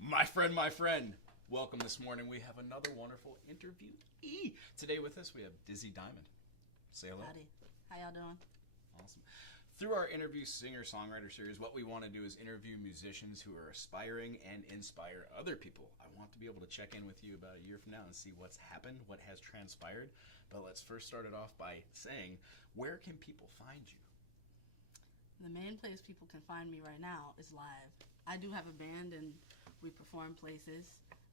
My friend. Welcome this morning. We have another wonderful interviewee. Today with us, we have Dizzi Diamond. Say hello. Howdy. How y'all doing? Awesome. Through our interview singer-songwriter series, what we want to do is interview musicians who are aspiring and inspire other people. I want to be able to check in with you about a year from now and see what's happened, what has transpired. But let's first start it off by saying, where can people find you? The main place people can find me right now is live. I do have a band and we perform places.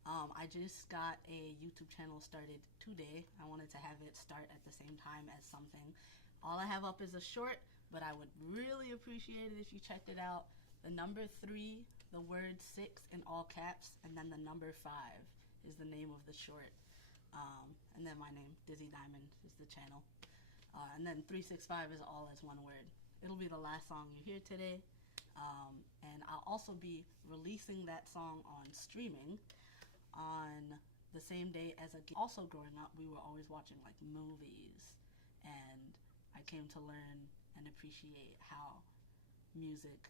I just got a YouTube channel started today. I wanted to have it start at the same time as something. All I have up is a short, but I would really appreciate it if you checked it out. The number 3, the word 6 in all caps, and then the number 5 is the name of the short. And then my name, Dizzi Diamond, is the channel. And then 365 is all as one word. It'll be the last song you hear today. And I'll also be releasing that song on streaming on the same day as also growing up, we were always watching like movies, and I came to learn and appreciate how music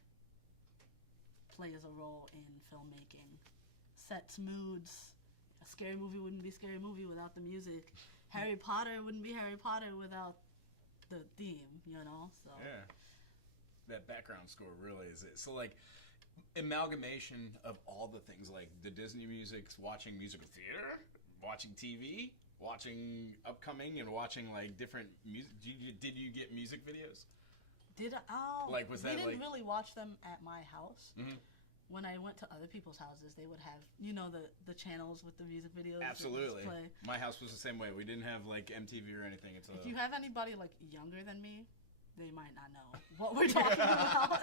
plays a role in filmmaking, sets moods. A scary movie wouldn't be a scary movie without the music. Harry Potter wouldn't be Harry Potter without the theme, you know? So yeah, that background score really is it. So like amalgamation of all the things, like the Disney music's, watching musical theater, watching TV, watching upcoming, and watching like different music. Did you get music videos? Did I? Oh, like was we that didn't like really watch them at my house. Mm-hmm. When I went to other people's houses, they would have, you know, the channels with the music videos. Absolutely. Play. My house was the same way. We didn't have like MTV or anything. If you have anybody like younger than me, they might not know what we're talking about.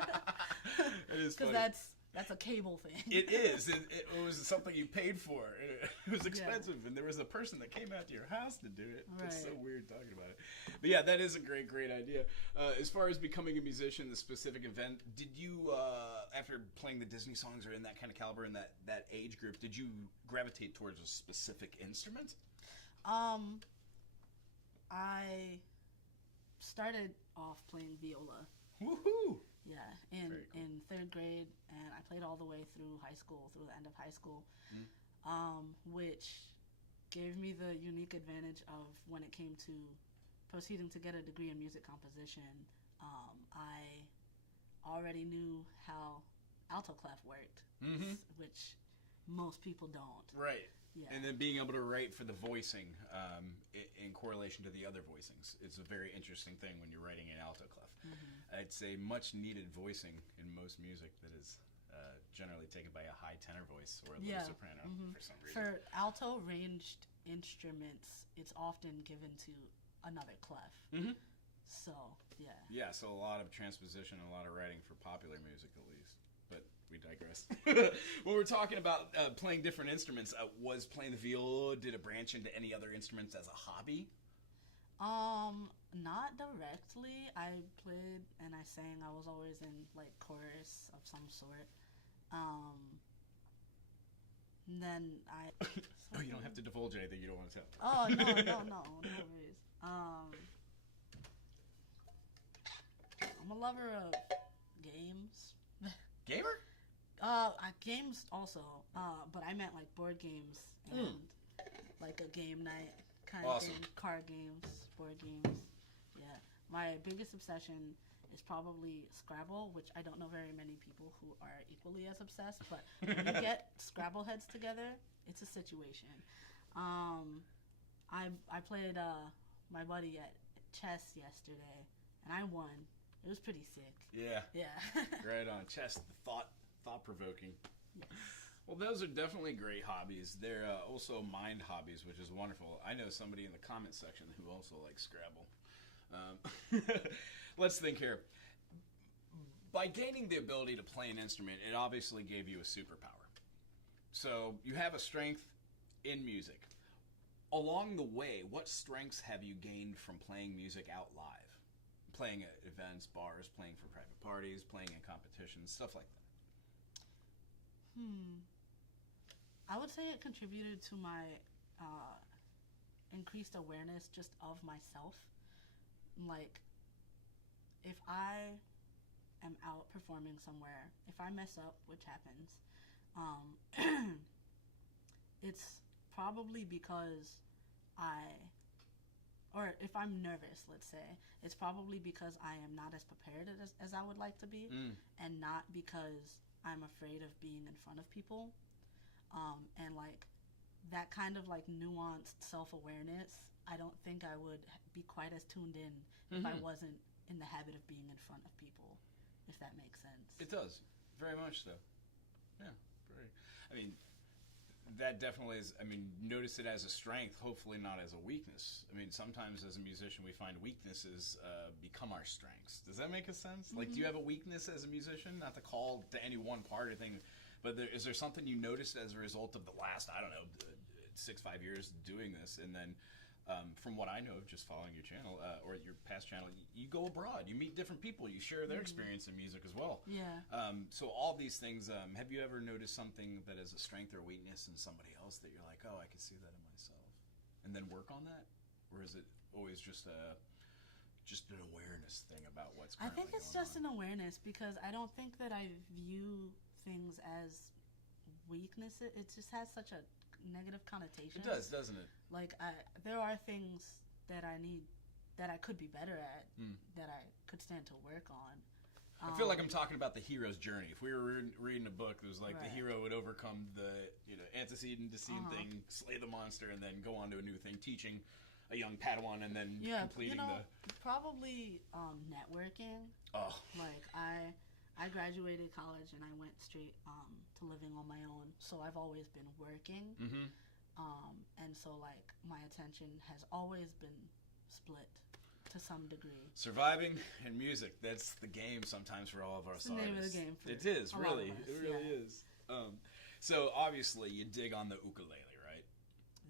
It is funny. Because that's a cable thing. It is. It was something you paid for. It was expensive, and there was a person that came out to your house to do it. Right. It's so weird talking about it. But yeah, that is a great idea. As far as becoming a musician, the specific event, did you, after playing the Disney songs or in that kind of caliber, in that age group, did you gravitate towards a specific instrument? I started off playing viola. Woohoo! Yeah, Cool. in 3rd grade, and I played all the way through high school, through the end of high school, which gave me the unique advantage of when it came to proceeding to get a degree in music composition. I already knew how alto clef worked, which most people don't. Right. Yeah. And then being able to write for the voicing in correlation to the other voicings. It's a very interesting thing when you're writing in alto clef. I'd say much needed voicing in most music that is generally taken by a high tenor voice or a low soprano for some reason. For alto ranged instruments, it's often given to another clef. So, yeah. Yeah, so a lot of transposition and a lot of writing for popular music at least. But we digress. When we're talking about playing different instruments, was playing the viola, did it branch into any other instruments as a hobby? Not directly. I played and I sang. I was always in like chorus of some sort. And then I. Oh, you don't have to divulge anything you don't want to tell. Oh no worries. I'm a lover of games. Gamer? Games also. But I meant like board games and like a game night kind of thing. Card games, board games. Yeah. My biggest obsession is probably Scrabble, which I don't know very many people who are equally as obsessed, but when you get Scrabble heads together, it's a situation. I played my buddy at chess yesterday, and I won. It was pretty sick. Yeah. Yeah. Right on. Chess, thought-provoking. Yes. Well, those are definitely great hobbies. They're also mind hobbies, which is wonderful. I know somebody in the comment section who also likes Scrabble. Let's think here. By gaining the ability to play an instrument, it obviously gave you a superpower. So you have a strength in music. Along the way, what strengths have you gained from playing music out live? Playing at events, bars, playing for private parties, playing in competitions, stuff like that. I would say it contributed to my increased awareness just of myself. Like, if I am out performing somewhere, if I mess up, which happens, It's probably because or if I'm nervous, let's say, it's probably because I am not as prepared as I would like to be, and not because I'm afraid of being in front of people. And like that kind of like nuanced self-awareness, I don't think I would be quite as tuned in if I wasn't in the habit of being in front of people, if that makes sense. It does. Very much so. Yeah. Very. I mean, that definitely is, I mean, notice it as a strength, hopefully not as a weakness. I mean, sometimes as a musician we find weaknesses become our strengths. Does that make a sense? Like, do you have a weakness as a musician? Not to call to any one part or thing, but is there something you noticed as a result of the last, I don't know, 6-5 years doing this, and then from what I know of just following your channel or your past channel, you go abroad, you meet different people, you share their experience in music as well. Yeah. So all these things, have you ever noticed something that is a strength or weakness in somebody else that you're like, oh, I can see that in myself, and then work on that? Or is it always just an awareness thing about what's I currently think it's going just on? an awareness, because I don't think that I view things as weaknesses. It just has such a negative connotation. It does, doesn't it? Like, there are things that I could be better at, that I could stand to work on. I feel like I'm talking about the hero's journey. If we were reading a book, it was like the Right. hero would overcome the antecedent thing, slay the monster, and then go on to a new thing, teaching a young Padawan, and then completing probably networking. Oh, Like, I graduated college and I went straight to living on my own, so I've always been working. And so like my attention has always been split to some degree. surviving and music, that's the game sometimes for all of us It's the name of artists. the game for It is, a lot really. of us, It really yeah. is. So obviously you dig on the ukulele, right?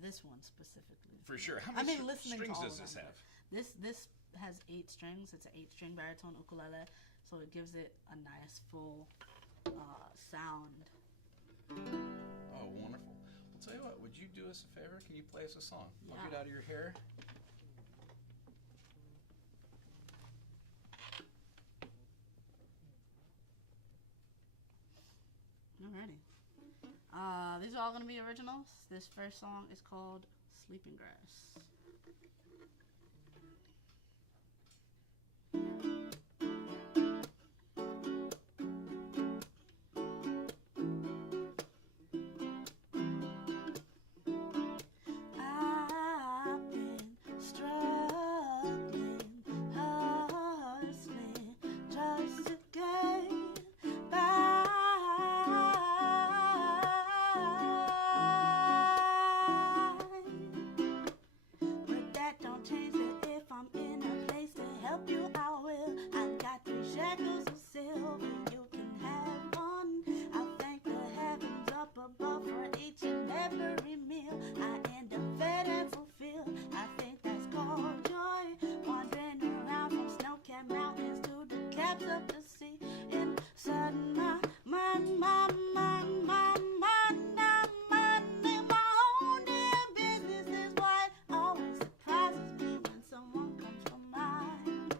This one specifically. For sure. How many listening strings to all does of this them, have? This has 8 strings. It's an 8-string baritone ukulele, so it gives it a nice full sound. Oh, wonderful. I'll tell you what, would you do us a favor? Can you play us a song? I'll Yeah. get out of your hair. Alrighty. These are all going to be originals. This first song is called Sleeping Grass. I've been struggling, hustling, just to get by. But that don't change it. If I'm in a place to help you, I will. I've got 3 shekels of silver, you can have one. I thank the heavens up above for each and every meal. I end up fed and fulfilled. I think that's called joy. Wandering around from snow-capped mountains to the caps of the sea. Inside my mind, my mind, my mind, I'm minding my own damn business. Is why it always surprises me when someone comes from mine.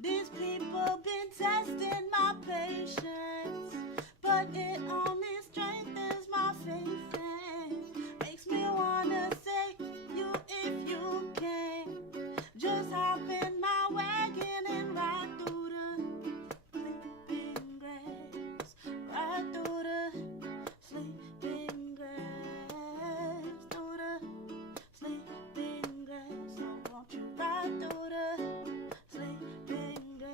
These people been testing my patience, but it only strengthens my faith and makes me wanna say, you if you can, just hop in my wagon and ride through the sleeping grass, ride through the sleeping grass, through the sleeping grass. So won't you ride through the sleeping grass?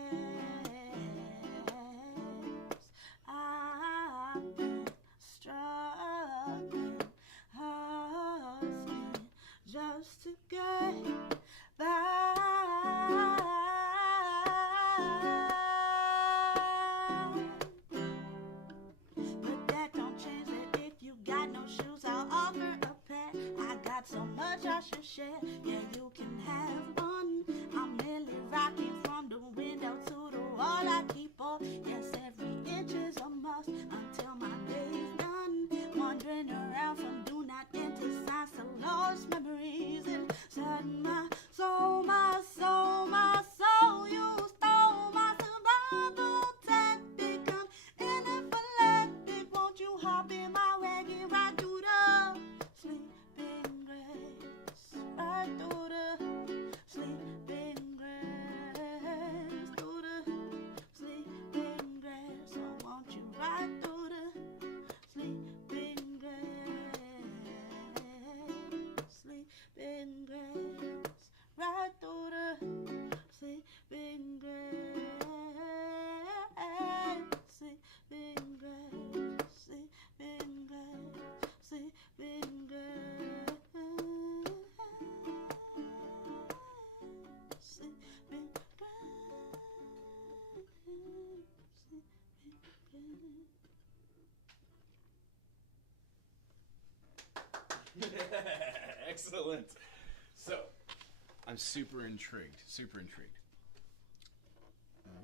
I've been struggling, hustling, just to get by. But that don't change it. If you got no shoes, I'll offer a pair. I got so much I should share. Yeah, you can have one. I'm merely rocking from the window to the wall. I keep all, yes, every inch is a must until my day's done. Wandering around from do not enter signs to lost memories inside my soul, my soul, my soul. You stole my survival tactic. I'm anaphylactic. Won't you hide? Excellent. So, I'm super intrigued.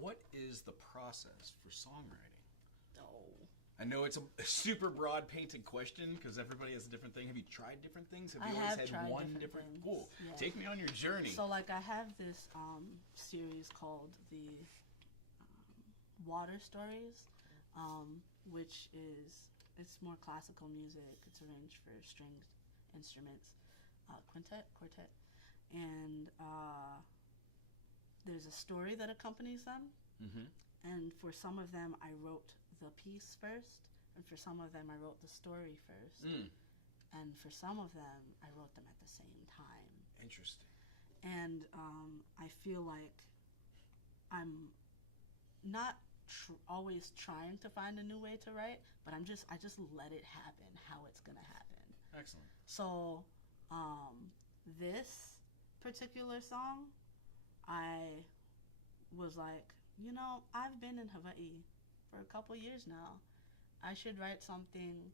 What is the process for songwriting? Oh. I know it's a super broad painted question because everybody has a different thing. Have you tried different things? Have you always had one different? Things. Cool. Yeah. Take me on your journey. So, like, I have this series called the Water Stories, which is, it's more classical music. It's arranged for stringed instruments, quartet, and there's a story that accompanies them. Mm-hmm. And for some of them, I wrote the piece first, and for some of them, I wrote the story first. And for some of them, I wrote them at the same time. Interesting. And I feel like I'm not always trying to find a new way to write, but I just let it happen how it's gonna happen. Excellent. So this particular song, I was like, you know, I've been in Hawaii for a couple years now. I should write something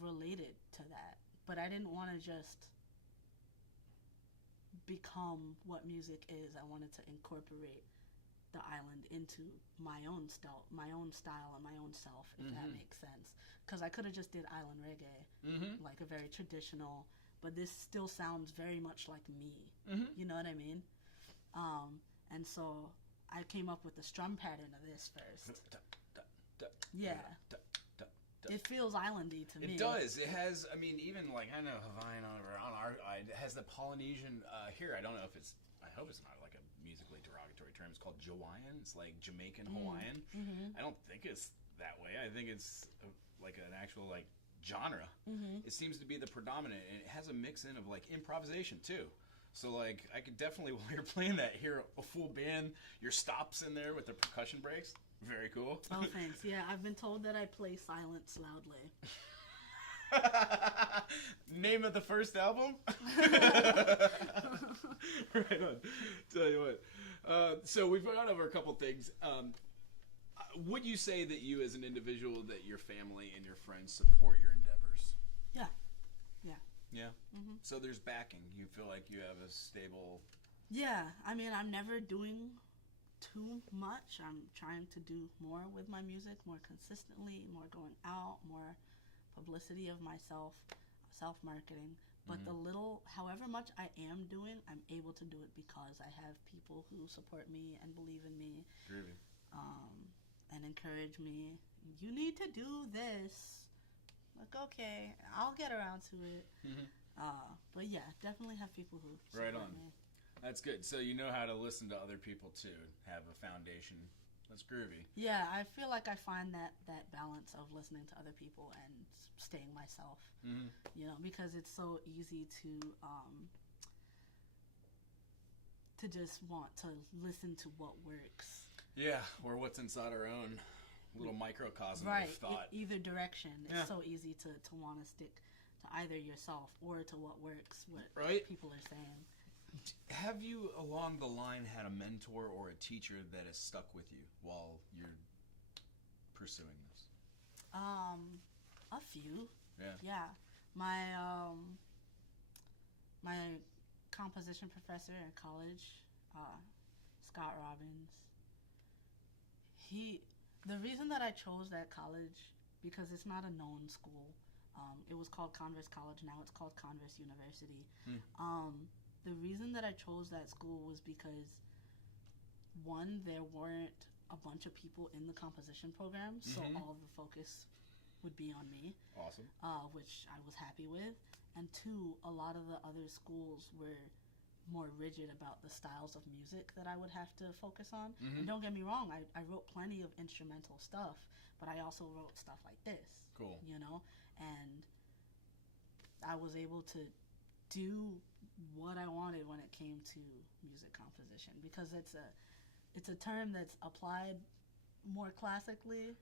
related to that. But I didn't want to just become what music is. I wanted to incorporate the island into my own style and my own self, if that makes sense. Because I could have just did island reggae, like a very traditional, but this still sounds very much like me. You know what I mean? And so I came up with the strum pattern of this first. Yeah. It feels islandy to me. It does. It has, I mean, even like, I know Hawaiian on our, it has the Polynesian, here, I don't know if it's, I hope it's not like a musically derogatory term. It's called Jawaiian. It's like Jamaican Hawaiian. I don't think it's that way. I think it's like an actual like genre. It seems to be the predominant, and it has a mix in of like improvisation too. So like I could definitely, while you're playing that, hear a full band, your stops in there with the percussion breaks. Very cool. Oh, thanks. Yeah, I've been told that I play silence loudly. Name of the first album? Right on. Tell you what. So we've gone over a couple things. Would you say that you as an individual, that your family and your friends support your endeavors? Yeah. Yeah? So there's backing. You feel like you have a stable... Yeah. I mean, I'm never doing too much. I'm trying to do more with my music, more consistently, more going out, more publicity of myself, self-marketing. But the little, however much I am doing, I'm able to do it because I have people who support me and believe in me. Groovy. And encourage me. You need to do this. Like, okay, I'll get around to it. But yeah, definitely have people who support me. That's good. So you know how to listen to other people too. Have a foundation. That's groovy. Yeah, I feel like I find that balance of listening to other people and staying myself. You know, because it's so easy to just want to listen to what works. Yeah, or what's inside our own little microcosm right. of thought. Either direction. It's so easy to want to stick to either yourself or to what works, what people are saying. Have you, along the line, had a mentor or a teacher that has stuck with you while you're pursuing this? A few. Yeah. My my composition professor in college, Scott Robbins. The reason that I chose that college, because it's not a known school. It was called Converse College. Now it's called Converse University. The reason that I chose that school was because, one, there weren't a bunch of people in the composition program, so all the focus would be on me. Awesome. Which I was happy with. And two, a lot of the other schools were more rigid about the styles of music that I would have to focus on. And don't get me wrong, I wrote plenty of instrumental stuff, but I also wrote stuff like this. Cool. You know? And I was able to do what I wanted when it came to music composition, because it's a term that's applied more classically,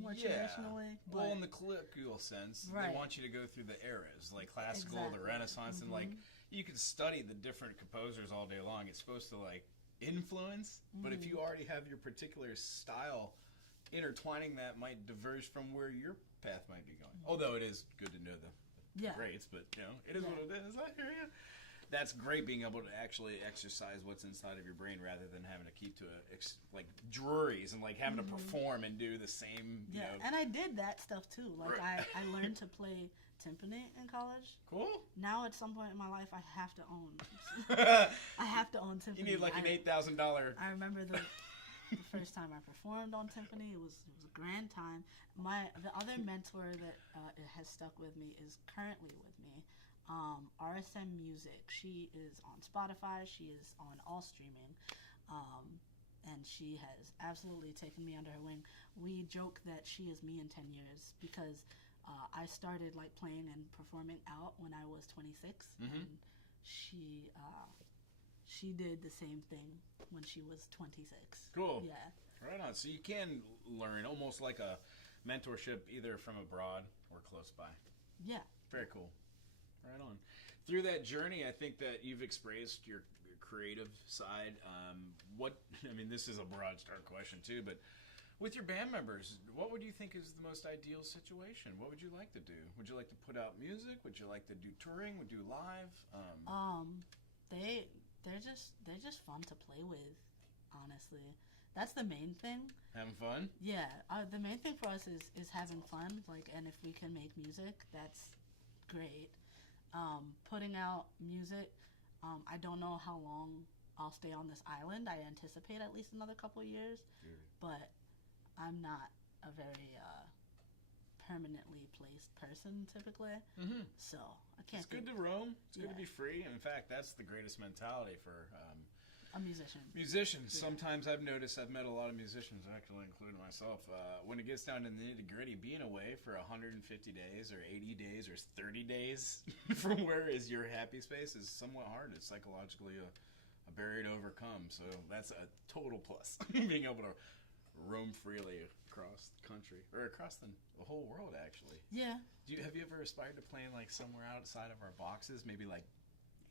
more traditionally. Well, in the colloquial sense, they want you to go through the eras, like classical, the Renaissance, and like you can study the different composers all day long. It's supposed to like influence, but if you already have your particular style, intertwining that might diverge from where your path might be going. Although it is good to know the greats, but it is what it is. I hear you. That's great, being able to actually exercise what's inside of your brain rather than having to keep to like juries and like having to perform and do the same. You know. And I did that stuff too. Like I learned to play timpani in college. Cool. Now at some point in my life, I have to own. I have to own timpani. You need like an $8,000. I remember the first time I performed on timpani. It was a grand time. The other mentor that has stuck with me is currently with me. RSM Music. She is on Spotify. She is on all streaming. And she has absolutely taken me under her wing. We joke that she is me in 10 years because I started like playing and performing out when I was 26. And she did the same thing when she was 26. Cool. Yeah. Right on. So you can learn almost like a mentorship either from abroad or close by. Yeah. Very cool. Right on. Through that journey, I think that you've expressed your creative side. This is a broad start question too, but with your band members, what would you think is the most ideal situation? What would you like to do? Would you like to put out music? Would you like to do touring? Would you do live? They're just fun to play with, honestly. That's the main thing. Having fun? Yeah. The main thing for us is having fun. Like, and if we can make music, that's great. Putting out music, I don't know how long I'll stay on this island. I anticipate at least another couple of years, but I'm not a very permanently placed person typically. So I can't. It's good to roam. It's good to be free. In fact, that's the greatest mentality for a musician. Musicians. Yeah. Sometimes I've noticed, I've met a lot of musicians, actually, including myself. When it gets down to the nitty-gritty, being away for 150 days or 80 days or 30 days from where is your happy space is somewhat hard. It's psychologically a barrier to overcome. So that's a total plus, being able to roam freely across the country or across the whole world, actually. Yeah. Have you ever aspired to playing like somewhere outside of our boxes, maybe like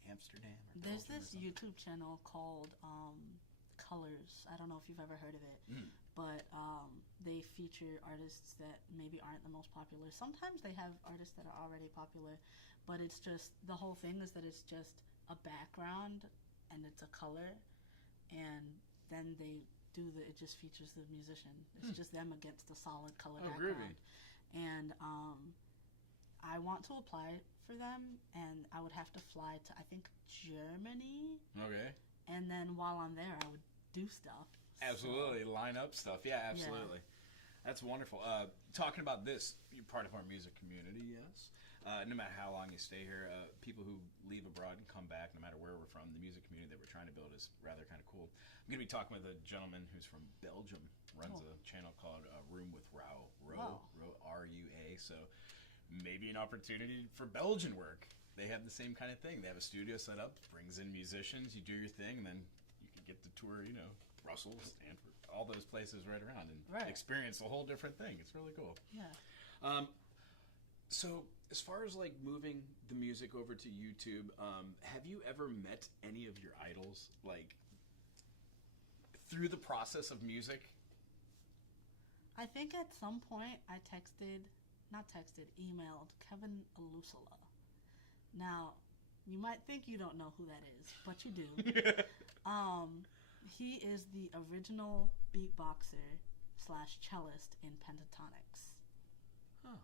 Amsterdam? There's this YouTube channel called Colors. I don't know if you've ever heard of it, but they feature artists that maybe aren't the most popular. Sometimes they have artists that are already popular, but it's just, the whole thing is that it's just a background and it's a color, and then it just features the musician. It's just them against a solid color background. Groovy. And I want to apply for them, and I would have to fly to, I think, Germany. Okay. And then while I'm there, I would do stuff. Absolutely. Line up stuff. Yeah, absolutely. Yeah. That's wonderful. Talking about this, you're part of our music community, yes. No matter how long you stay here, people who leave abroad and come back, no matter where we're from, the music community that we're trying to build is rather kind of cool. I'm going to be talking with a gentleman who's from Belgium, runs a channel called Room with Rau, R-U-A. So maybe an opportunity for Belgian work. They have the same kind of thing. They have a studio set up, brings in musicians, you do your thing, and then you can get to tour, Brussels, Stanford, all those places right around and experience a whole different thing. It's really cool. Yeah. So as far as like moving the music over to YouTube, have you ever met any of your idols like through the process of music? I think at some point I emailed Kevin Alusala. Now, you might think you don't know who that is, but you do. He is the original beatboxer / cellist in Pentatonics. Huh.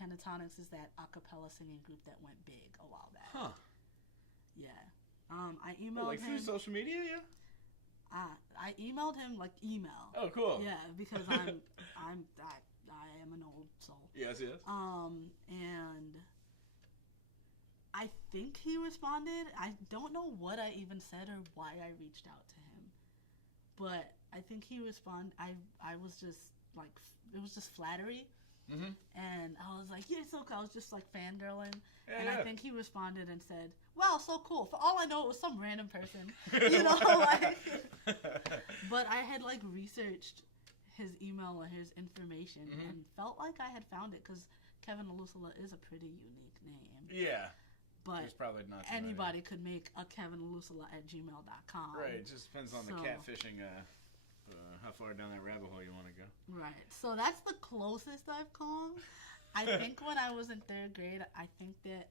Pentatonics is that a cappella singing group that went big a while back. Huh. Yeah. I emailed him. Through social media, yeah? I emailed him email. Oh, cool. Yeah, because I am an old soul. Yes. And I think he responded. I don't know what I even said or why I reached out to him, but I think he responded. I was just it was just flattery. Mm-hmm. And I was like, yeah, so cool. I was just fangirling. Yeah, I think he responded and said, wow, so cool. For all I know, it was some random person. But I had researched his email or his information and felt like I had found it because Kevin Alusala is a pretty unique name. Yeah. But there's probably not anybody could make a kevinalusala@gmail.com. Right. It just depends on the catfishing how far down that rabbit hole you want to go. Right. So that's the closest I've come. I think when I was in 3rd grade, I think that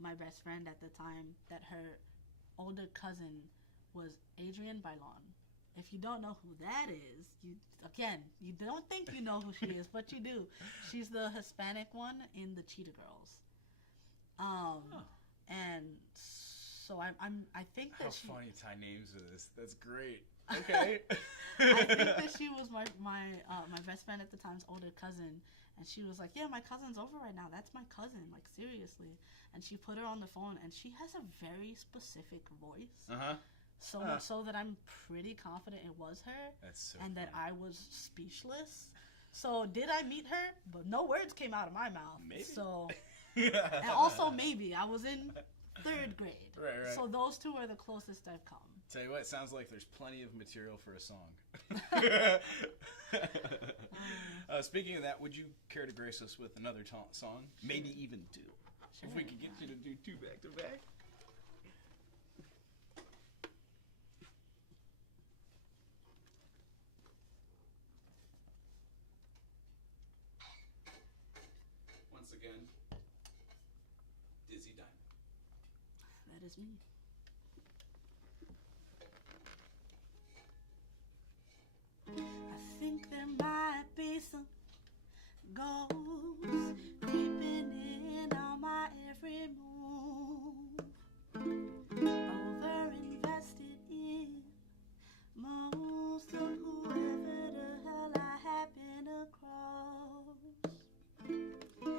my best friend at the time, that her older cousin was Adrienne Bailon. If you don't know who that is, you don't think you know who she is, but you do. She's the Hispanic one in the Cheetah Girls. And so I think that How funny Ty names this. That's great. Okay. I think that she was my best friend at the time's older cousin, and she was like, "Yeah, my cousin's over right now. That's my cousin, like seriously." And she put her on the phone, and she has a very specific voice. So much so that I'm pretty confident it was her. That's so and funny. that I was speechless. So did I meet her? But no words came out of my mouth. Maybe. So and also maybe I was in 3rd grade. Right. So those two are the closest I've come. Tell you what, it sounds like there's plenty of material for a song. Speaking of that, would you care to grace us with another song? Maybe even 2. Sure, if we could get you to do 2 back to back. Once again, Dizzi Diamond. That is me. I think there might be some ghosts creeping in on my every move. Over invested in most of whoever the hell I happen across. I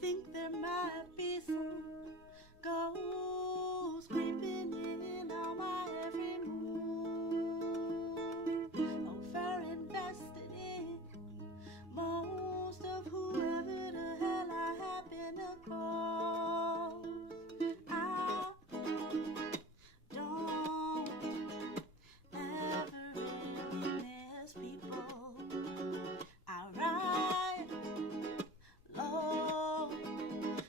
think there might be some ghosts creeping in on my every move. Over invested in most of whoever the hell I happen across. I don't ever really miss people. I ride low,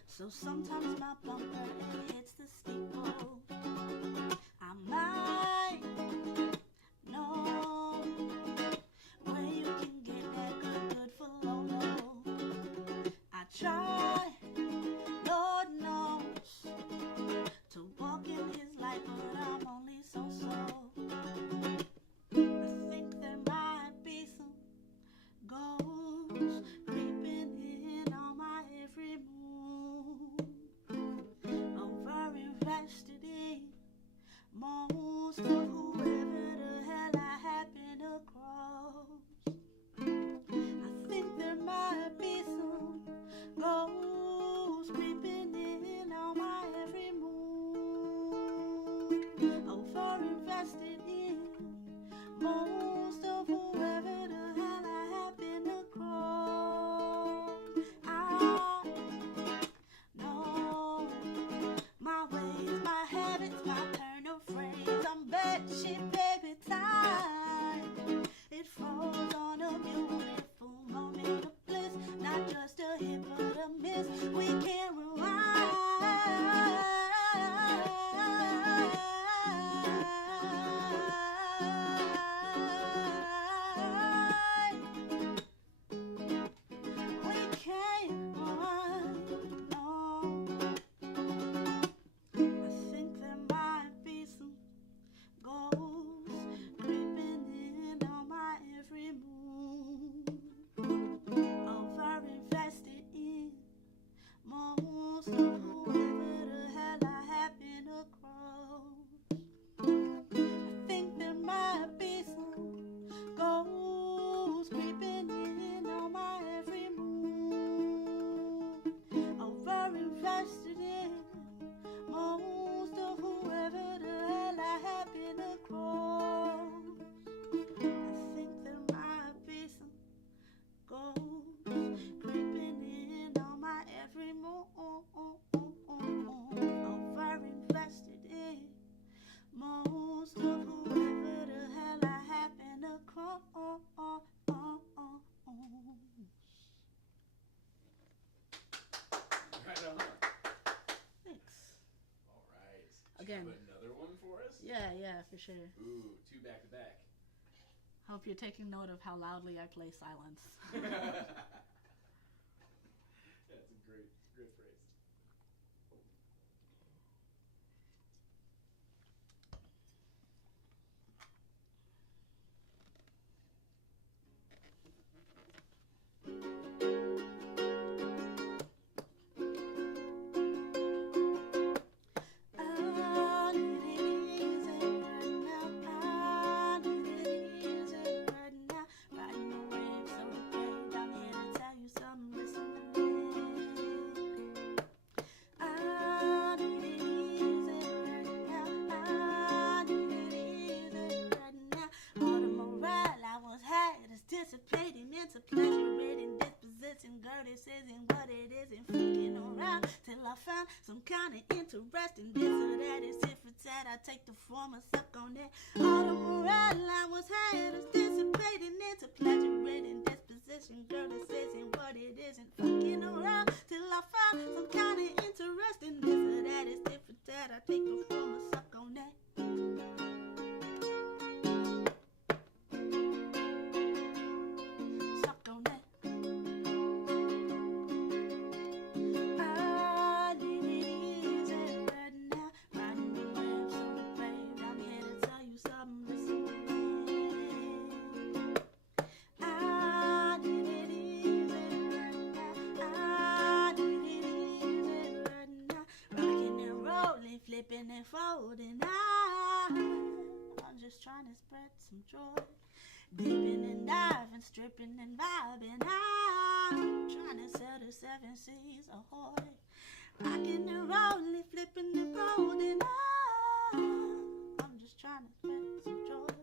so sometimes my bumper hits the steeple. I might know where you can get that good for low. I try, Lord knows, to walk in His light, but I'm only so. I think there might be some ghosts creeping in on my every move. Over invested in most of whoever the hell I happen across. I think there might be some ghosts creeping in on my every move. Over invested in most of whoever the hell I happen across. I know my ways, my habits, my turn of phrase. I'm bad shit, baby, time. It falls on a beautiful moment of bliss, not just a hit but a miss. We can't rewind. We can't rewind, no. I think there might be some ghosts creeping in on my every move. Over invested in most of whoever the hell I happen across. I think there might be some ghosts creeping in on my every move. Over invested in most of whoever the hell I happen across. I think there might be some ghosts creeping in on my every move. Over invested in most of whoever the hell I happen across. Right on. Thanks. All right. Do Again. you have another one for us? Yeah, for sure. Ooh, 2 back to back. Hope you're taking note of how loudly I play silence. That's I found some kind of interesting this or that. It's different that I take the form and suck on that. All the morale I was had is dissipating into plagiarizing disposition. Girl, this isn't what it isn't. Fucking around till I found some kind of interesting this or that. It's different that I take the form and suck on that. Flipping and folding, I'm just trying to spread some joy. Dipping and diving, stripping and vibing, I'm trying to sell the 7 C's ahoy. Rocking and rolling, flipping and folding, I'm just trying to spread some joy.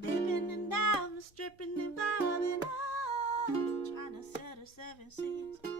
Dipping and diving, stripping and vibing, I'm trying to sell the 7 C's ahoy.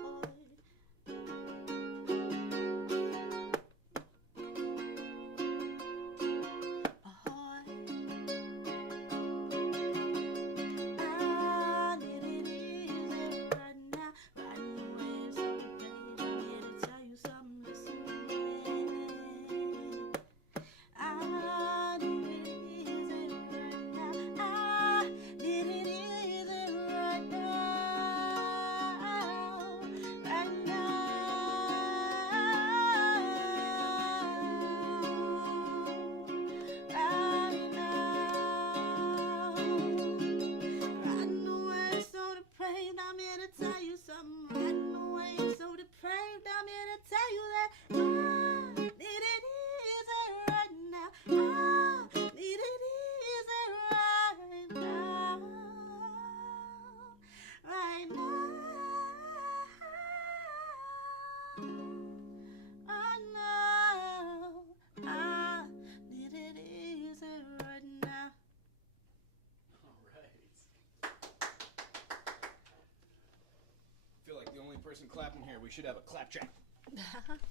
Person clapping here. We should have a clap track.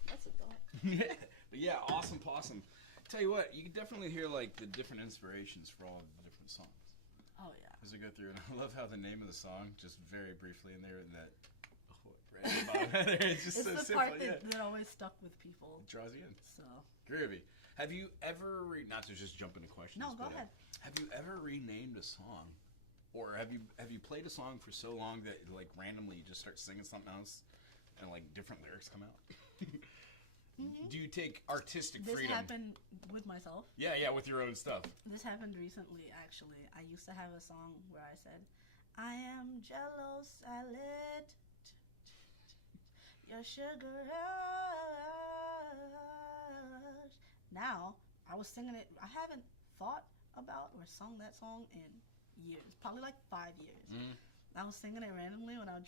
That's a thought. But yeah, awesome possum. Tell you what, you can definitely hear like the different inspirations for all of the different songs. Oh yeah. As I go through, and I love how the name of the song, just very briefly in there, and that right it's just it's so the simple. part that always stuck with people. It draws you in. So groovy. Have you ever not to just jump into questions? No, go ahead. Have you ever renamed a song? Or have you played a song for so long that like randomly you just start singing something else and like different lyrics come out? Mm-hmm. Do you take artistic freedom? This happened with myself. Yeah, with your own stuff. This happened recently, actually. I used to have a song where I said, I am Jello salad, your sugar rush. Now, I was singing it. I haven't thought about or sung that song in years, probably like 5 years. I was singing it randomly when I was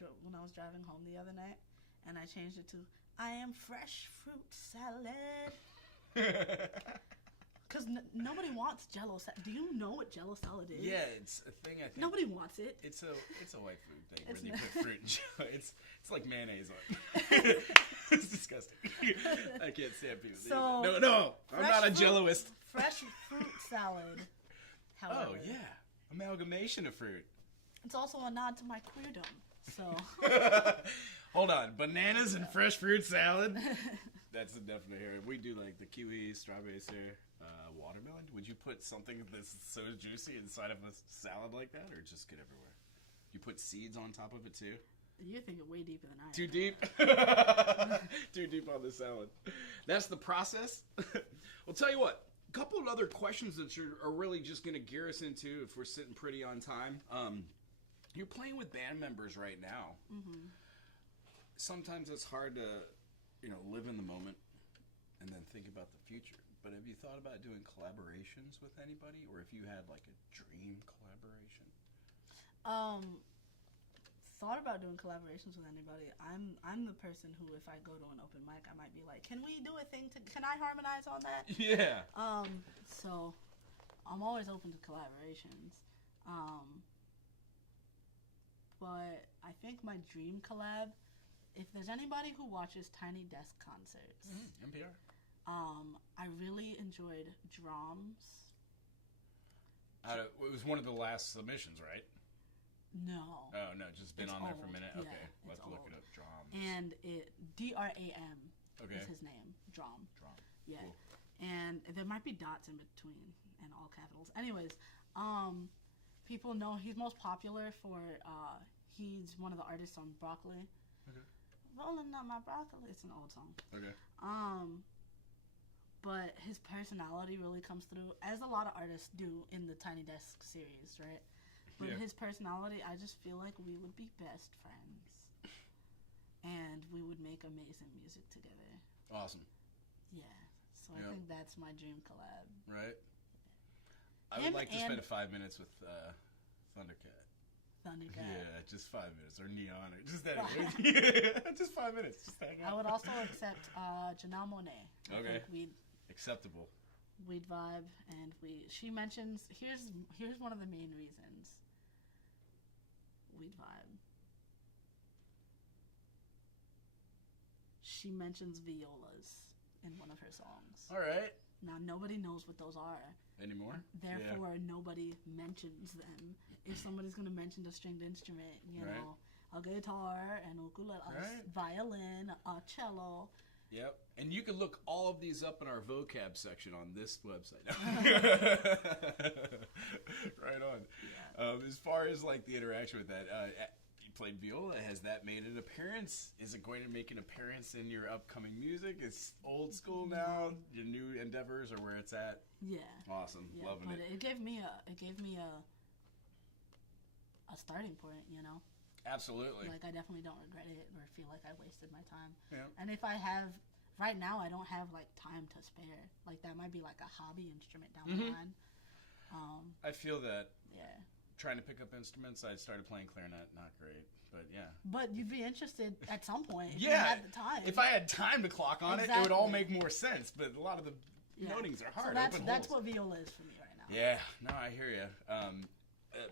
driving home the other night, and I changed it to I am fresh fruit salad. Because nobody wants Jello salad. Do you know what Jello salad is? Yeah, it's a thing. I think nobody wants it. It's a white food thing where they put fruit in Jello. It's like mayonnaise on it. It's disgusting. I can't stand people. So no, I'm not a Jelloist. Fresh fruit salad. However, oh yeah. Amalgamation of fruit. It's also a nod to my queerdom. So hold on, bananas and fresh fruit salad. That's a definite here. We do like the kiwi, strawberries here, watermelon. Would you put something that's so juicy inside of a salad like that, or just get everywhere? You put seeds on top of it too. You're thinking way deeper than I am. Too deep. Too deep on the salad. That's the process. Well, tell you what. Couple of other questions that are really just going to gear us into if we're sitting pretty on time. You're playing with band members right now. Mm-hmm. Sometimes it's hard to, live in the moment and then think about the future. But have you thought about doing collaborations with anybody, or if you had like a dream collaboration? Thought about doing collaborations with anybody. I'm the person who, if I go to an open mic, I might be like, can we do a thing can I harmonize on that? Yeah. So I'm always open to collaborations. But I think my dream collab if there's anybody who watches Tiny Desk concerts, NPR. I really enjoyed Drums. It was one of the last submissions, right? No. Oh, no, just been It's on there old. for a minute? Yeah, Okay, it's let's look old. it up. Drums. And DRAM Okay. is his name. Drum. Drum. Yeah. Cool. And there might be dots in between and all capitals. Anyways, people know he's most popular for, he's one of the artists on Broccoli. Okay. Rolling on my broccoli. It's an old song. Okay. But his personality really comes through, as a lot of artists do in the Tiny Desk series, right? But his personality, I just feel like we would be best friends. And we would make amazing music together. Awesome. Yeah. So I think that's my dream collab. Right. I would like to spend 5 minutes with Thundercat. Thundercat. Yeah, just 5 minutes. Or Neon. Or just that. Just 5 minutes. Just hang out. I would also accept Janelle Monáe. I Okay. think Acceptable. we'd vibe, and she mentions, here's one of the main reasons we'd vibe. She mentions violas in one of her songs. All right. Now, nobody knows what those are. Anymore? Therefore, nobody mentions them. If somebody's going to mention a stringed instrument, you know, a guitar, an ukulele, a violin, a cello. Yep. And you can look all of these up in our vocab section on this website. Right on. Yeah. As far as like the interaction with that, you played viola. Has that made an appearance? Is it going to make an appearance in your upcoming music? It's old school now. Your new endeavors are where it's at. Yeah. Awesome. Yeah, Loving but it. it gave me a starting point, you know. Absolutely. Like, I definitely don't regret it or feel like I wasted my time. Yeah. And if I have, right now, I don't have, like, time to spare. Like, that might be, like, a hobby instrument down the line. I feel that. Yeah. Trying to pick up instruments, I started playing clarinet. Not great, but yeah. But you'd be interested at some point if Yeah. you had the time. If I had time to clock on it, it would all make more sense. But a lot of the notings are hard. So that's what viola is for me right now. Yeah. No, I hear you.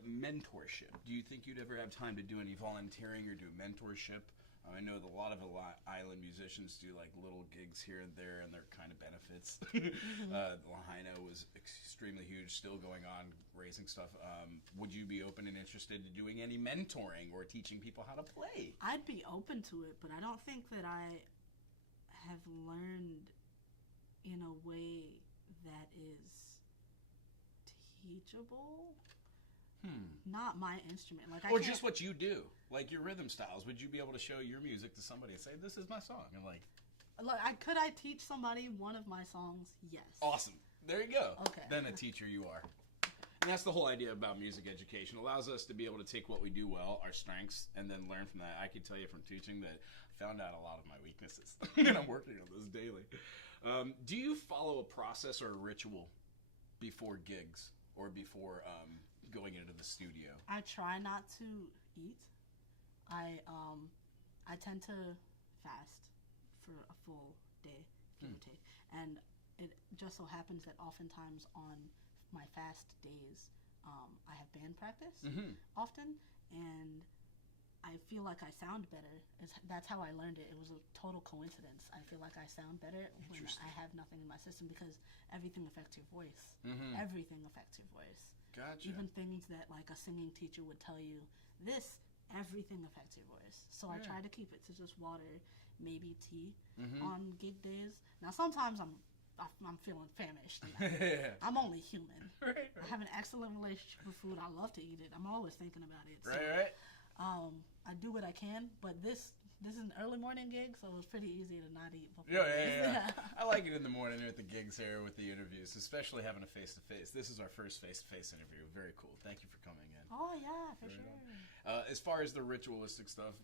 Mentorship. Do you think you'd ever have time to do any volunteering or do mentorship? I know that a lot of island musicians do like little gigs here and there, and they're kind of benefits. Lahaina was extremely huge, still going on, raising stuff. Would you be open and interested in doing any mentoring or teaching people how to play? I'd be open to it, but I don't think that I have learned in a way that is teachable. Not my instrument. Like, or just what you do, like your rhythm styles. Would you be able to show your music to somebody and say, "This is my song"? And like, could I teach somebody one of my songs? Yes. Awesome. There you go. Okay. Then a teacher you are. And that's the whole idea about music education. It allows us to be able to take what we do well, our strengths, and then learn from that. I can tell you from teaching that I found out a lot of my weaknesses, and I'm working on those daily. Do you follow a process or a ritual before gigs or before going into the studio? I try not to eat. I tend to fast for a full day, give or take. And it just so happens that oftentimes on my fast days, I have band practice often, and I feel like I sound better. That's how I learned it. It was a total coincidence. I feel like I sound better when I have nothing in my system, because everything affects your voice. Everything affects your voice. Gotcha. Even things that like a singing teacher would tell you, everything affects your voice. So I try to keep it to just water, maybe tea on gig days. Now sometimes I'm feeling famished. I'm only human. Right. I have an excellent relationship with food. I love to eat it. I'm always thinking about it. So, Right. I do what I can, but this is an early morning gig, so it was pretty easy to not eat before. Yeah. I like it in the morning at the gigs here with the interviews, especially having a face-to-face. This is our first face-to-face interview. Very cool. Thank you for coming in. Oh, yeah, for sure. As far as the ritualistic stuff,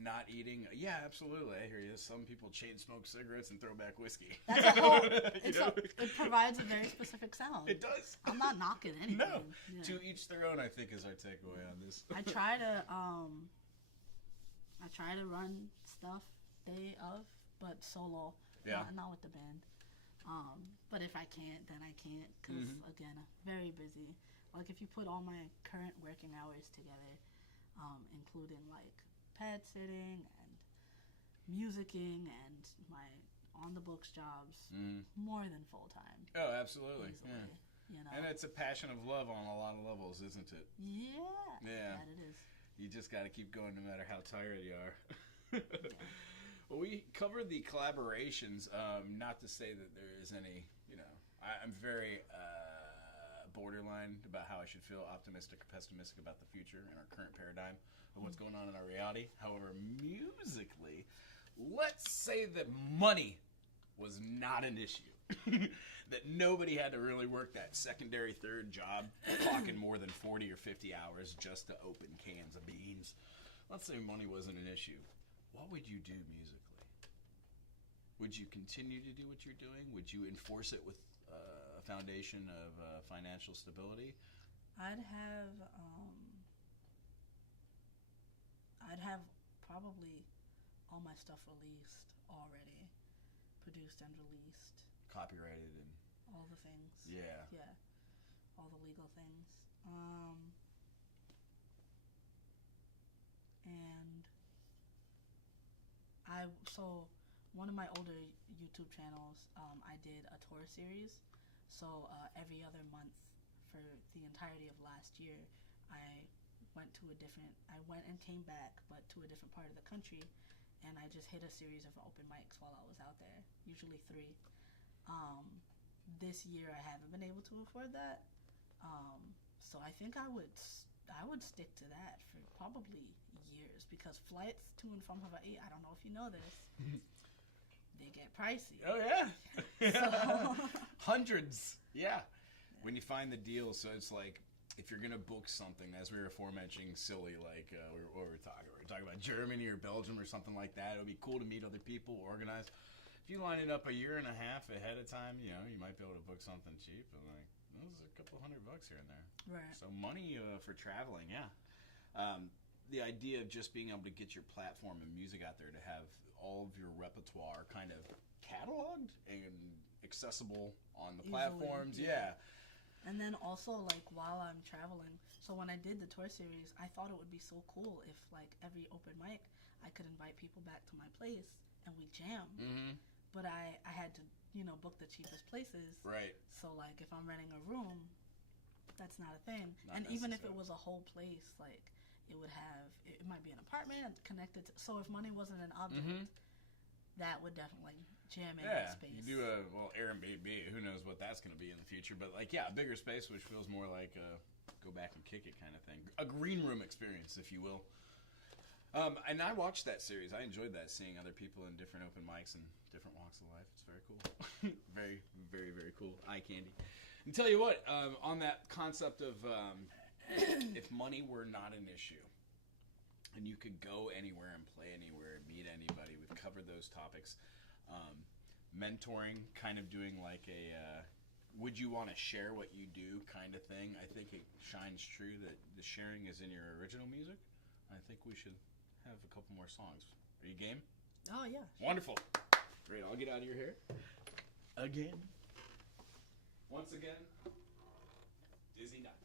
not eating, yeah, absolutely. I hear you. Some people chain smoke cigarettes and throw back whiskey. That's a whole, it provides a very specific sound. It does. I'm not knocking anything. No. Yeah. To each their own, I think, is our takeaway on this. I try to run stuff day of, but solo. Yeah. Not with the band. But if I can't, then I can't, because, again, I'm very busy. Like, if you put all my current working hours together, including, like, pet sitting and musicking and my on the books jobs more than full time. Oh, absolutely. Easily, Yeah. You know? And it's a passion of love on a lot of levels, isn't it? Yeah. Yeah. That it is. You just got to keep going no matter how tired you are. Well, we covered the collaborations. Not to say that there is any, I'm very borderline about how I should feel optimistic or pessimistic about the future and our current paradigm of what's going on in our reality. However, musically, let's say that money was not an issue. That nobody had to really work that secondary third job, clocking more than 40 or 50 hours just to open cans of beans. Let's say money wasn't an issue. What would you do musically? Would you continue to do what you're doing? Would you enforce it with a foundation of financial stability? I'd have probably all my stuff released already, produced and released. Copyrighted and all the things. Yeah. Yeah. All the legal things. And so one of my older YouTube channels, I did a tour series. So every other month for the entirety of last year, I went and came back, but to a different part of the country, and I just hit a series of open mics while I was out there, usually 3. This year I haven't been able to afford that, so I think I would stick to that for probably years, because flights to and from Hawaii, I don't know if you know this, they get pricey. Oh yeah. So. Hundreds. Yeah. When you find the deal, so it's like, if you're gonna book something, as we were aforementioning, silly, like what we're talking about Germany or Belgium or something like that, it would be cool to meet other people, organize. If you line it up a year and a half ahead of time, you might be able to book something cheap, and like those are a couple $100 here and there. Right. So money for traveling, yeah. The idea of just being able to get your platform and music out there, to have all of your repertoire kind of cataloged and accessible on the platforms, yeah. And then also, like, while I'm traveling, so when I did the tour series, I thought it would be so cool if, like, every open mic, I could invite people back to my place and we jam. Mm-hmm. But I had to, book the cheapest places. Right. So, like, if I'm renting a room, that's not a thing. Not and even if it was a whole place, like, it might be an apartment connected to, so if money wasn't an object, that would definitely jam in that space. You do Airbnb, who knows what that's going to be in the future, but like, a bigger space, which feels more like go back and kick it kind of thing. A green room experience, if you will. And I watched that series. I enjoyed that, seeing other people in different open mics and different walks of life. It's very cool. Very, very, very cool. Eye candy. And tell you what, on that concept of if money were not an issue, and you could go anywhere and play anywhere and meet anybody, we've covered those topics. Mentoring, kind of doing like a would you want to share what you do kind of thing. I think it shines true that the sharing is in your original music. I think we should have a couple more songs. Are you game? Oh, yeah. Wonderful. Great, I'll get out of your hair. Again. Once again, Dizzi Diamond.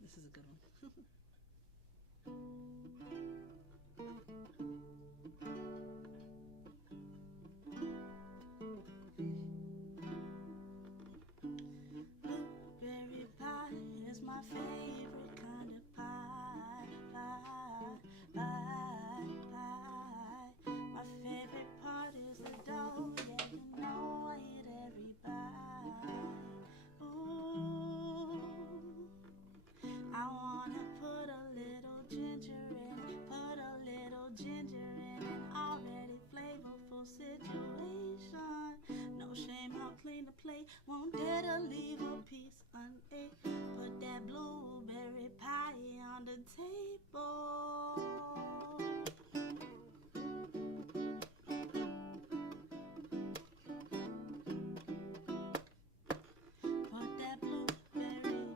This is a good one. Blueberry pie is my favorite kind of pie. My favorite part is the dough, yeah, I eat every bite. Ooh, I wanna put a little ginger in an already flavorful situation. No shame, how clean the plate, won't dare to leave a piece unate. Put that blueberry pie on the table. Put that blueberry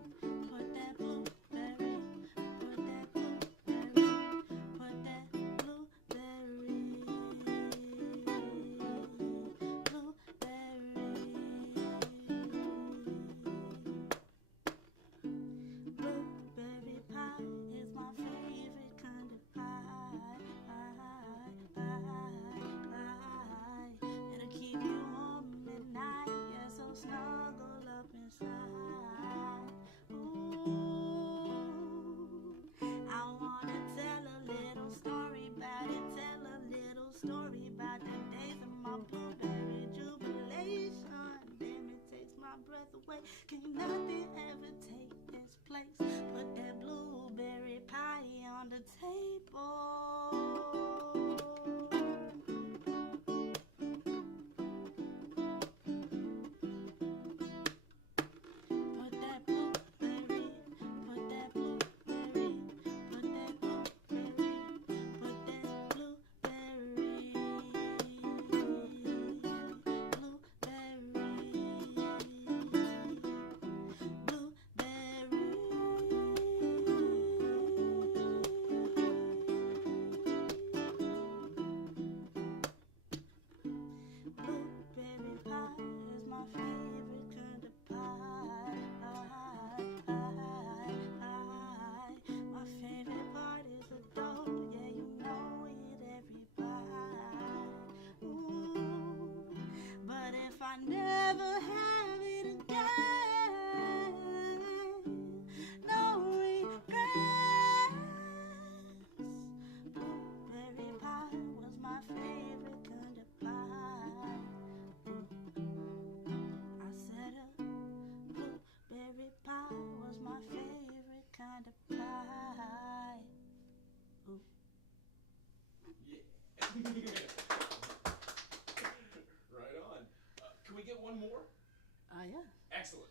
Right on. Can we get one more? Yeah. Excellent.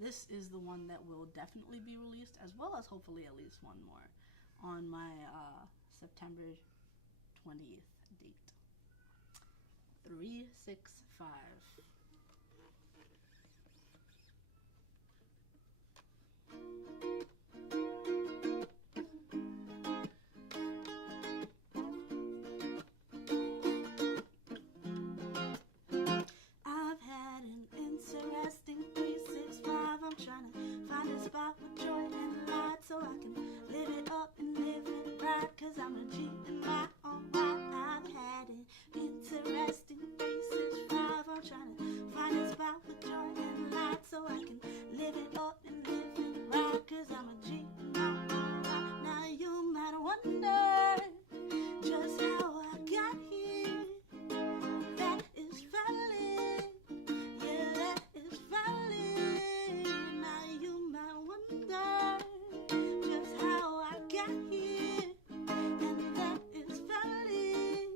This is the one that will definitely be released, as well as hopefully at least one more, on my September 20th date. 365. I've had an interesting 365. I'm trying to find a spot with joy and light so I can live it up and live it right, 'cause I'm a G in my own right. I've had an interesting 365. I'm trying to find a spot with joy and light so I can live it up and live it right, 'cause I'm a G in my own right. Now you might wonder just how I got here. That is valid. Yeah, that is valid. Now you might wonder just how I got here. And that is valid.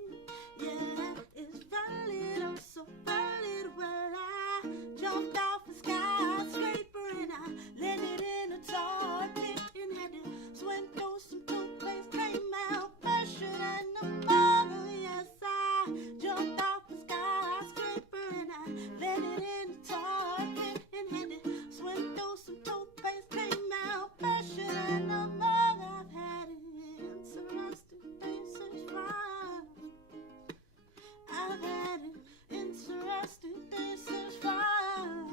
Yeah, that is valid. I'm so valid. Well, I jumped off a skyscraper and I landed in a tar pit and had to swim through some toothpaste, came out fresher than the mother. Yes, I jumped off a skyscraper and I landed in a tar pit and had to swim through some toothpaste, came out fresher than the mother. I've had an interesting 365. I've had an interesting 365.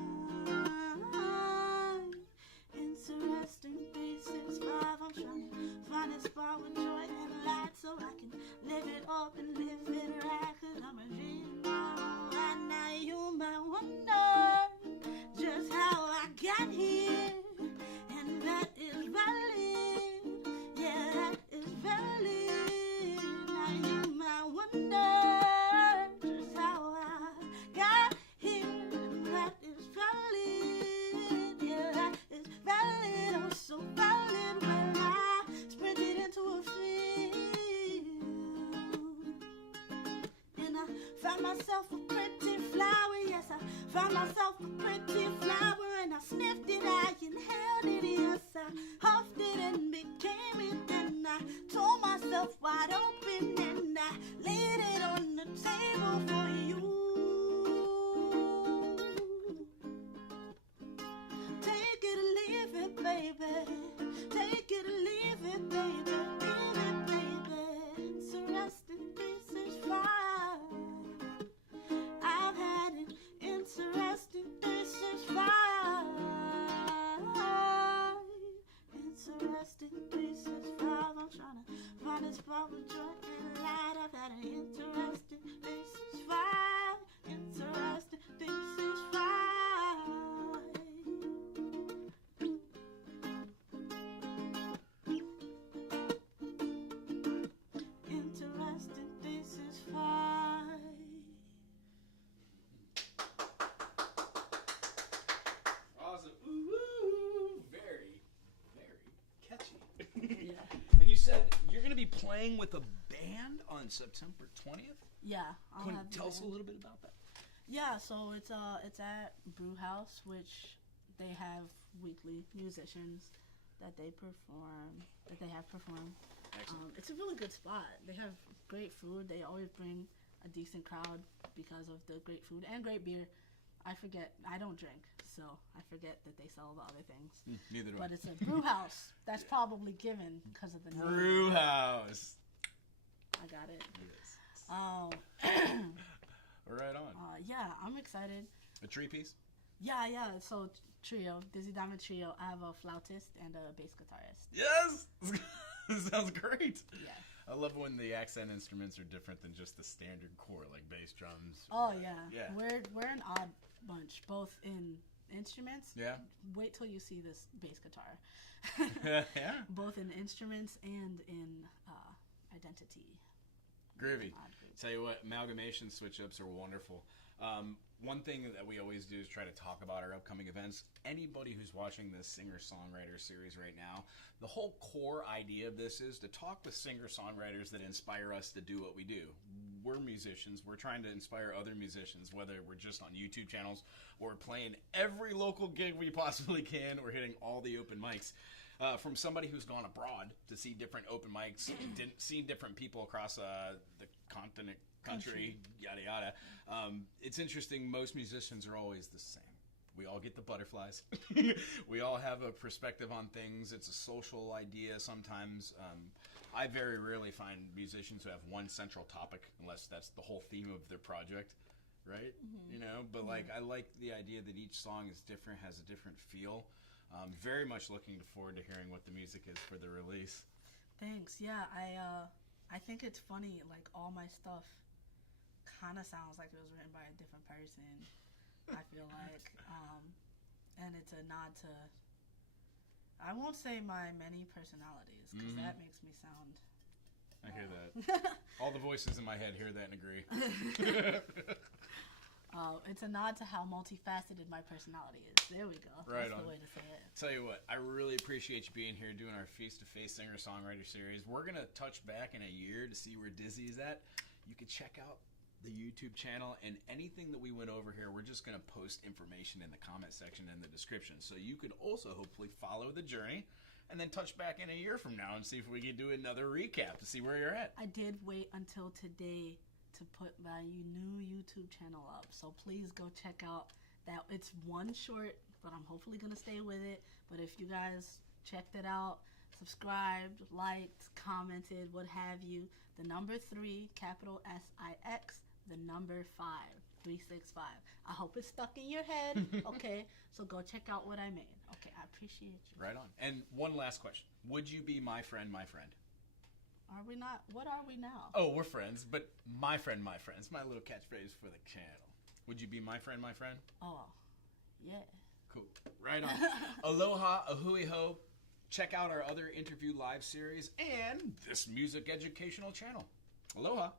Interesting 365. I'm trying to find a spot with joy and light so I can live it up and live it right, 'cause I'm a dream. Right now you might wonder just how I got here. And that is valid. Yeah, that is valid. Now you might wonder just how I got here. And that is valid. Yeah, that is valid. Oh, so valid. When I sprinted into a field and I found myself a pretty flower. Yes, I found myself a pretty flower and I sniffed it, I inhaled it. Yes, I huffed it and became it. Then I tore myself wide open and I laid it on the table for you. Take it or leave it, baby. Take it or leave it, baby. Leave it, baby. Interesting 365. I've had an interesting 365. Interesting 365. I'm trying to find a spot with joy and light. I've had an interesting 365. Interesting 365. to be playing with a band on September 20th. Yeah, I'll Can have you the tell us a band. little bit about that? Yeah, so it's at BrewHaus, which they have weekly musicians that they have performed. Excellent. It's a really good spot. They have great food. They always bring a decent crowd because of the great food and great beer. I don't drink, so I forget that they sell the other things. Neither do But it's a brew house. That's probably given because of the name. BrewHaus. I got it. Yes. Right on. Yeah, I'm excited. A tree piece? Yeah. So trio, Dizzi Diamond trio. I have a flautist and a bass guitarist. Yes! Sounds great. Yeah. I love when the accent instruments are different than just the standard core, like bass, drums. Oh yeah. Yeah. We're an odd bunch, both in instruments. Yeah. Wait till you see this bass guitar. Yeah. Both in instruments and in identity. Groovy. Odd group. Tell you what, amalgamation switch-ups are wonderful. One thing that we always do is try to talk about our upcoming events. Anybody who's watching this singer-songwriter series right now, the whole core idea of this is to talk with singer-songwriters that inspire us to do what we do. We're musicians. We're trying to inspire other musicians, whether we're just on YouTube channels or playing every local gig we possibly can or hitting all the open mics. From somebody who's gone abroad to see different open mics, seen different people across the continent, country, yada yada. It's interesting. Most musicians are always the same. We all get the butterflies. We all have a perspective on things. It's a social idea sometimes. I very rarely find musicians who have one central topic, unless that's the whole theme of their project, right? You know, but like I like the idea that each song is different, has a different feel. Very much looking forward to hearing what the music is for the release. Thanks. Yeah, I think it's funny. Like all my stuff kind of sounds like it was written by a different person. I feel like, and it's a nod to. I won't say my many personalities because that makes me sound. I hear that. All the voices in my head hear that and agree. It's a nod to how multifaceted my personality is. There we go. Right That's on. the way to say it. Tell you what, I really appreciate you being here doing our face-to-face singer-songwriter series. We're going to touch back in a year to see where Dizzi is at. You can check out the YouTube channel, and anything that we went over here, we're just going to post information in the comment section and the description. So you could also hopefully follow the journey and then touch back in a year from now and see if we can do another recap to see where you're at. I did wait until today to put my new YouTube channel up, so please go check out that. It's one short, but I'm hopefully gonna stay with it. But if you guys checked it out, subscribed, liked, commented, what have you, the number 3, capital SIX, the number 5, 365. I hope it's stuck in your head. Okay, so go check out what I made. Okay, I appreciate you. Right on. And one last question: would you be my friend, my friend? Are we not? What are we now? Oh, we're friends, but my friend, my friend. It's my little catchphrase for the channel. Would you be my friend, my friend? Oh, yeah. Cool. Right on. Aloha, ahui ho. Check out our other interview live series and this music educational channel. Aloha.